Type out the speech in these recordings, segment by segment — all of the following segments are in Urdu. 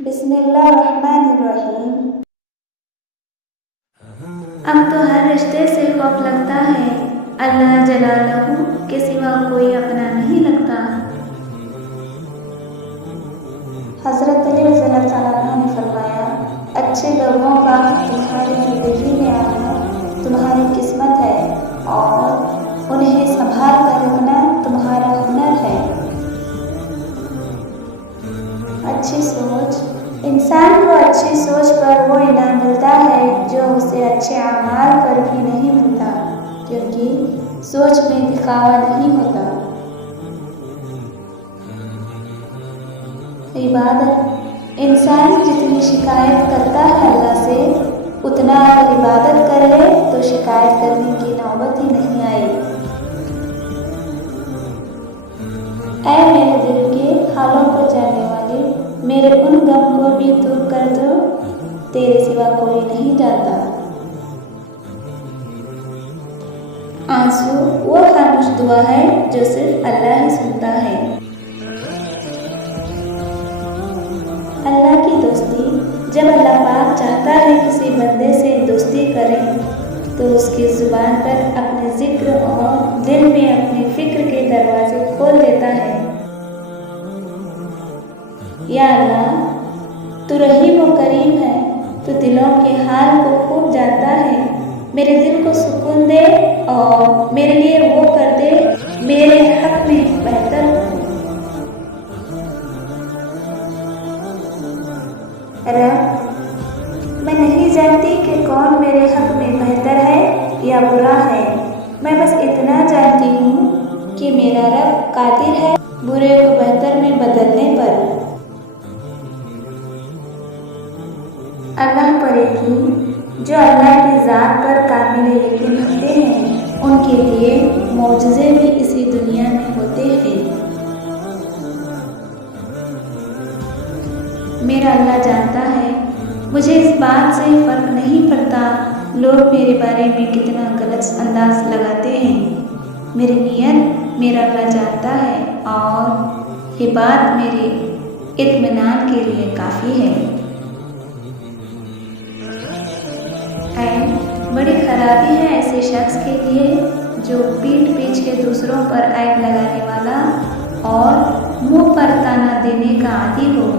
بسم اللہ الرحمن الرحیم۔ اب تو ہر رشتے سے خوف لگتا ہے، اللہ جلالہ کے سوا کوئی اپنا نہیں لگتا۔ حضرت علی رضی اللہ تعالیٰ عنہ نے فرمایا، اچھے لوگوں کا تمہاری زندگی میں آنا تمہاری قسمت ہے اور انہیں سنبھال کر رکھنا تمہارا ہنر ہے۔ اچھی سوچ، انسان کو اچھی سوچ پر وہ انعام ملتا ہے جو اسے اچھے اعمال پر بھی نہیں ملتا، کیونکہ سوچ میں دکھاوا نہیں ہوتا۔ عبادت، انسان جتنی شکایت کرتا ہے اللہ سے، اتنا اگر عبادت کر لے تو شکایت کرنے کی نوبت ہی نہیں آئی۔ اے میرے دل کے حالوں کو جاننے والے، میرے ان غم کو بھی دور کر دو، تیرے سوا کوئی نہیں جانتا۔ آنسو وہ خاموش دعا ہے جو صرف اللہ ہی سنتا ہے۔ اللہ کی دوستی، جب اللہ پاک چاہتا ہے کسی بندے سے دوستی کرے تو اس کی زبان پر اپنے ذکر اور دل میں اپنے فکر کے دروازے کھول دیتا ہے۔ یا اللہ، تو رحیم و کریم ہے، تو دلوں کے حال کو خوب جانتا ہے، میرے دل کو سکون دے اور میرے لیے وہ کر دے میرے حق میں بہتر ہو۔ رب، میں نہیں جانتی کہ کون میرے حق میں بہتر ہے یا برا ہے، میں بس اتنا جانتی ہوں کہ میرا رب قادر ہے برے کو بہتر میں بدلنے پر۔ اللہ پر یقین، جو اللہ کی ذات پر کامل یقین رکھتے ہیں ان کے لیے معجزے بھی اسی دنیا میں ہوتے ہیں۔ میرا اللہ جانتا ہے، مجھے اس بات سے فرق نہیں پڑتا لوگ میرے بارے میں کتنا غلط انداز لگاتے ہیں، میری نیت میرا اللہ جانتا ہے اور یہ بات میرے اطمینان کے لیے کافی ہے۔ بڑی خرابی ہے ایسے شخص کے لیے جو پیٹھ پیچھ کے دوسروں پر عیب لگانے والا اور منہ پر تانا دینے کا عادی ہو۔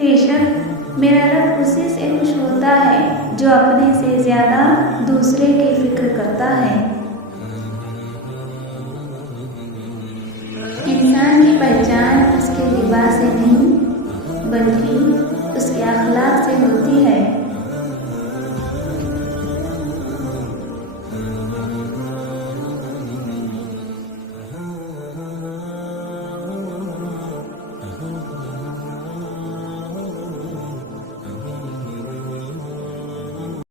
بے شک میرا رب اسی سے خوش ہوتا ہے جو اپنے سے زیادہ دوسرے کی فکر کرتا ہے۔ انسان کی پہچان اس کے لباس سے نہیں بلکہ